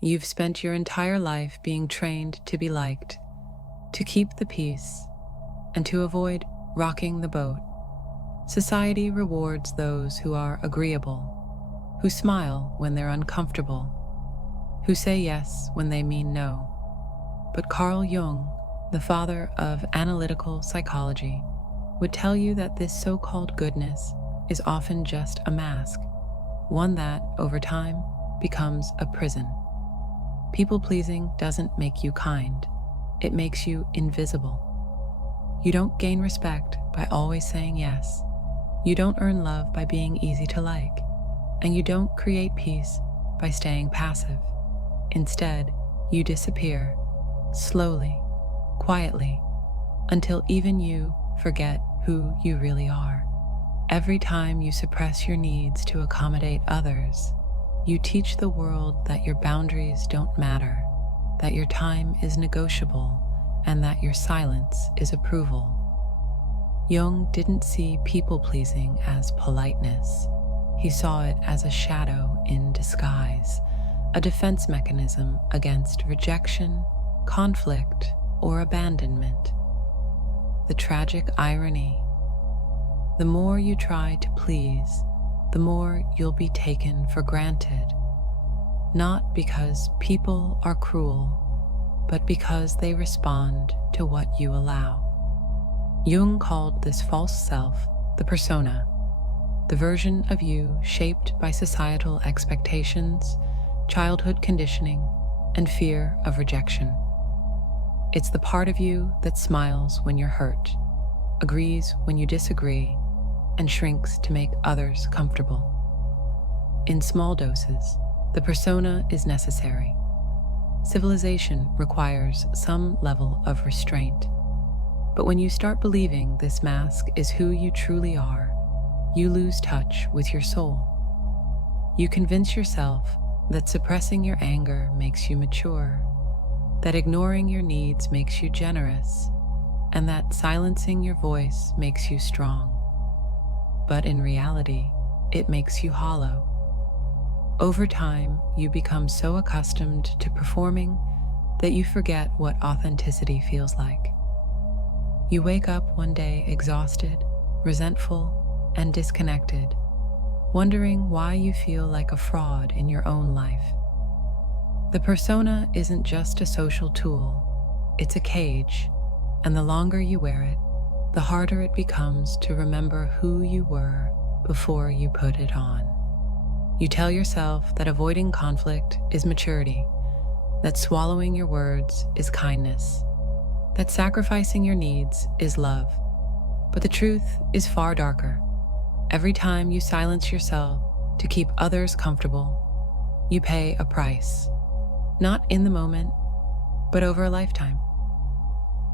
You've spent your entire life being trained to be liked, to keep the peace, and to avoid rocking the boat. Society rewards those who are agreeable, who smile when they're uncomfortable, who say yes when they mean no. But Carl Jung, the father of analytical psychology, would tell you that this so-called goodness is often just a mask, one that, over time, becomes a prison. People-pleasing doesn't make you kind, it makes you invisible. You don't gain respect by always saying yes. You don't earn love by being easy to like, and you don't create peace by staying passive. Instead, you disappear, slowly, quietly, until even you forget who you really are. Every time you suppress your needs to accommodate others, you teach the world that your boundaries don't matter, that your time is negotiable, and that your silence is approval. Jung didn't see people-pleasing as politeness. He saw it as a shadow in disguise, a defense mechanism against rejection, conflict, or abandonment. The tragic irony: the more you try to please, the more you'll be taken for granted, not because people are cruel, but because they respond to what you allow. Jung called this false self the persona, the version of you shaped by societal expectations, childhood conditioning, and fear of rejection. It's the part of you that smiles when you're hurt, agrees when you disagree, and shrinks to make others comfortable. In small doses, the persona is necessary. Civilization requires some level of restraint. But when you start believing this mask is who you truly are, you lose touch with your soul. You convince yourself that suppressing your anger makes you mature, that ignoring your needs makes you generous, and that silencing your voice makes you strong. But in reality, it makes you hollow. Over time, you become so accustomed to performing that you forget what authenticity feels like. You wake up one day exhausted, resentful, and disconnected, wondering why you feel like a fraud in your own life. The persona isn't just a social tool, it's a cage, and the longer you wear it, the harder it becomes to remember who you were before you put it on. You tell yourself that avoiding conflict is maturity, that swallowing your words is kindness, that sacrificing your needs is love. But the truth is far darker. Every time you silence yourself to keep others comfortable, you pay a price, not in the moment, but over a lifetime.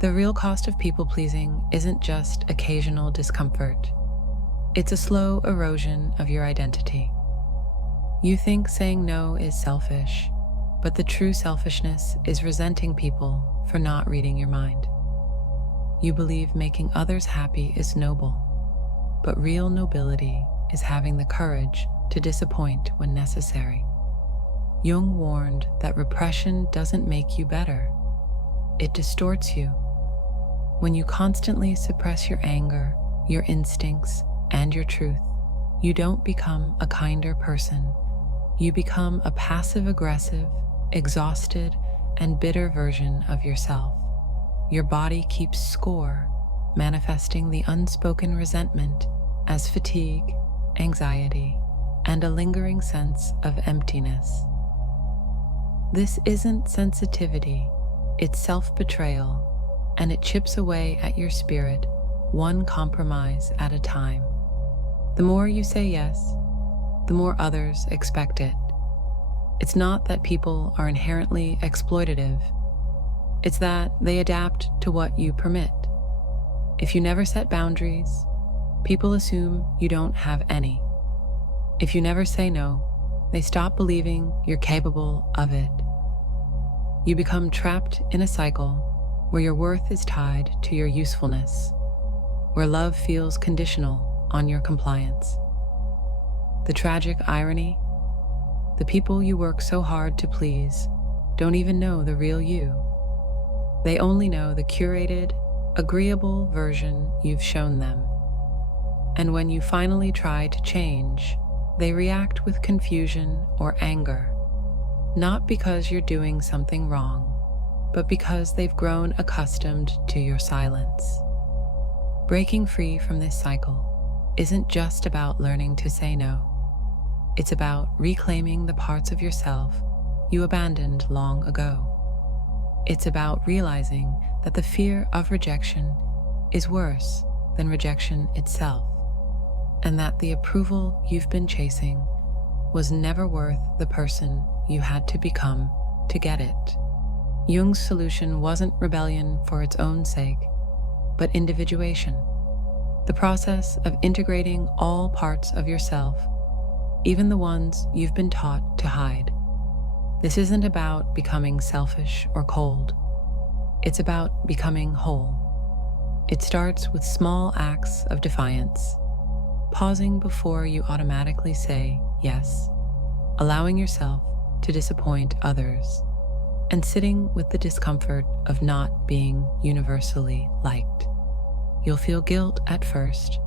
The real cost of people-pleasing isn't just occasional discomfort. It's a slow erosion of your identity. You think saying no is selfish, but the true selfishness is resenting people for not reading your mind. You believe making others happy is noble, but real nobility is having the courage to disappoint when necessary. Jung warned that repression doesn't make you better. It distorts you. When you constantly suppress your anger, your instincts, and your truth, you don't become a kinder person. You become a passive-aggressive, exhausted, and bitter version of yourself. Your body keeps score, manifesting the unspoken resentment as fatigue, anxiety, and a lingering sense of emptiness. This isn't sensitivity, it's self-betrayal, and it chips away at your spirit, one compromise at a time. The more you say yes, the more others expect it. It's not that people are inherently exploitative, it's that they adapt to what you permit. If you never set boundaries, people assume you don't have any. If you never say no, they stop believing you're capable of it. You become trapped in a cycle where your worth is tied to your usefulness, where love feels conditional on your compliance. The tragic irony: the people you work so hard to please don't even know the real you. They only know the curated, agreeable version you've shown them. And when you finally try to change, they react with confusion or anger, not because you're doing something wrong, but because they've grown accustomed to your silence. Breaking free from this cycle isn't just about learning to say no. It's about reclaiming the parts of yourself you abandoned long ago. It's about realizing that the fear of rejection is worse than rejection itself, and that the approval you've been chasing was never worth the person you had to become to get it. Jung's solution wasn't rebellion for its own sake, but individuation, the process of integrating all parts of yourself, even the ones you've been taught to hide. This isn't about becoming selfish or cold. It's about becoming whole. It starts with small acts of defiance, pausing before you automatically say yes, allowing yourself to disappoint others, and sitting with the discomfort of not being universally liked. You'll feel guilt at first,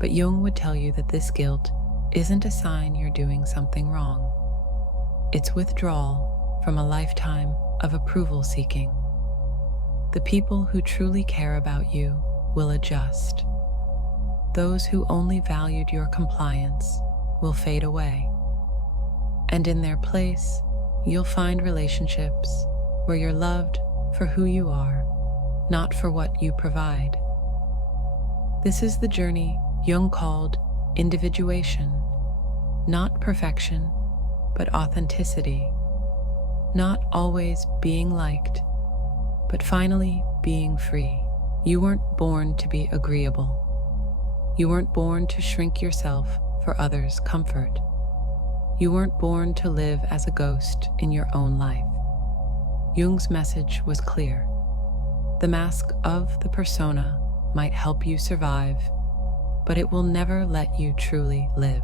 but Jung would tell you that this guilt isn't a sign you're doing something wrong. It's withdrawal from a lifetime of approval seeking. The people who truly care about you will adjust. Those who only valued your compliance will fade away. And in their place, you'll find relationships where you're loved for who you are, not for what you provide. This is the journey Jung called individuation, not perfection, but authenticity. Not always being liked, but finally being free. You weren't born to be agreeable. You weren't born to shrink yourself for others' comfort. You weren't born to live as a ghost in your own life. Jung's message was clear. The mask of the persona might help you survive, but it will never let you truly live.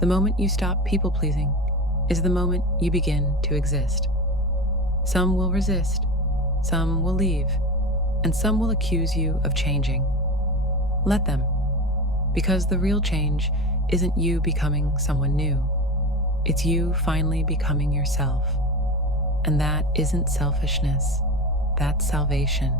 The moment you stop people-pleasing is the moment you begin to exist. Some will resist, some will leave, and some will accuse you of changing. Let them, because the real change isn't you becoming someone new. It's you finally becoming yourself. And that isn't selfishness, that's salvation.